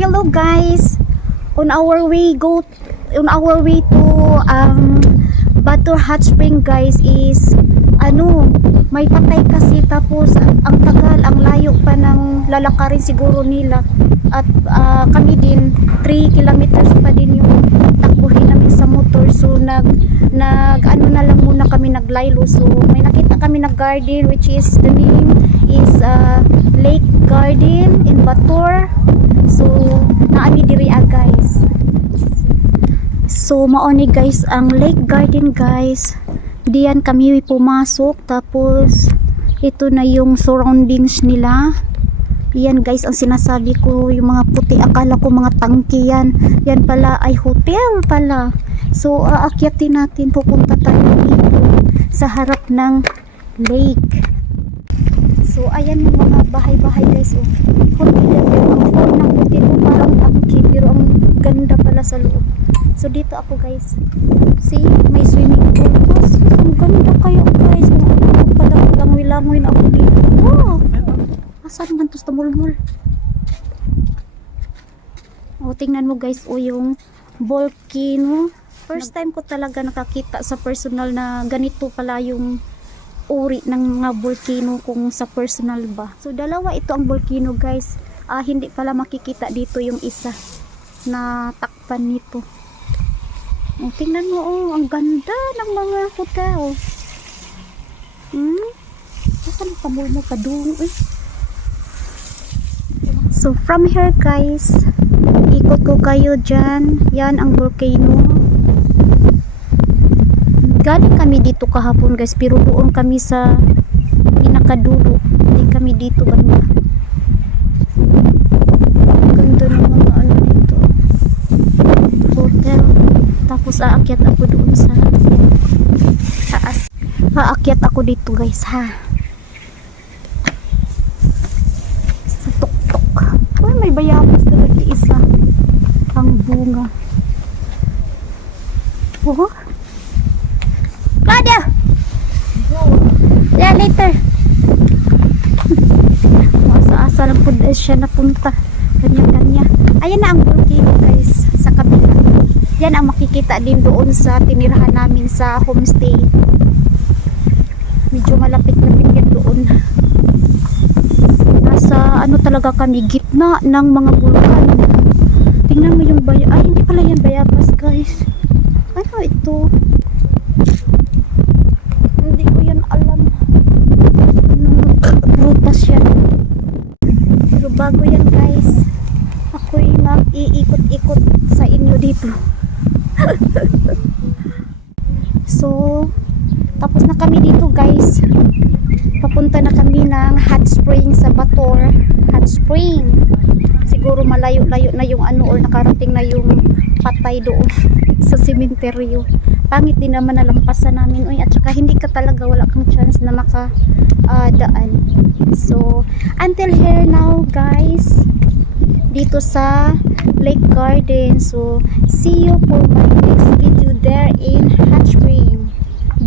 Hello guys. On our way go on our way to um Batur Hot Spring guys is ano, may patay kasi tapos ang tagal, ang layo pa ng lalakarin siguro nila. At ah, kami din 3 kilometers pa din yung takbuhin namin sa motor. So nag nag ano na lang muna kami naglaylo. So may nakita kami na garden which is the name is uh, Lake Garden in Batur. So, naami diri ah, guys. So, maoni guys ang Lake Garden guys. Diyan kami pumasok tapos ito na yung surroundings nila. Yan guys ang sinasabi ko yung mga puti akala ko mga tangke yan. Yan pala ay hotel pala. So, aakyatin natin pupunta tayo sa harap ng lake. So, ayan yung mga bahay-bahay guys. Oh. Hotel, pero ang form ng hotel mo parang tangke, pero ang ganda pala sa loob. So, dito ako guys. See, may swimming pool. Mas, ang ganda kayo guys. Kung ano ko pala, langoy-langoy na ako dito. Wow! Asan man to sa mulmul? O, tingnan mo guys, o yung volcano. First time ko talaga nakakita sa personal na ganito pala yung uri ng mga volcano kung sa personal ba. So dalawa ito ang volcano guys. Ah, hindi pala makikita dito yung isa na takpan nito. Oh, tingnan mo oh, ang ganda ng mga hotel. Hmm? Saan pa mo mo kadung eh? So from here guys, ikot ko kayo dyan. Yan ang volcano. Galing kami dito kahapon guys, pero doon kami sa pinakadulo. Hindi kami dito banda. Ganda ng ano dito. Hotel. Tapos aakyat ako doon sa taas. Aakyat ako dito guys ha. Sa tuktok. Uy, may bayabas talaga isa. Ang bunga. Oh. Dahil siya napunta. Kanya-kanya. Ayan na ang volcano guys sa kabila. Yan ang makikita din doon sa tinirahan namin sa homestay. Medyo malapit-lapit yan doon. Nasa ano talaga kami, gitna ng mga bulkan. Tingnan mo yung bay... Ay, hindi pala yan bayabas guys. Ano ito? Hindi ko yan alam. Anong prutas yan. Pero bago yan guys. Ako'y mag-iikot-ikot sa inyo dito. so, tapos na kami dito guys. Papunta na kami ng hot spring sa Bator. Hot spring. Siguro malayo-layo na yung ano or nakarating na yung patay doon sa sementeryo pangit din naman na lampasan namin uy. At saka hindi ka talaga wala kang chance na maka daan. So until here now guys. Dito sa Lake Garden. So see you for my next video there in Hot Spring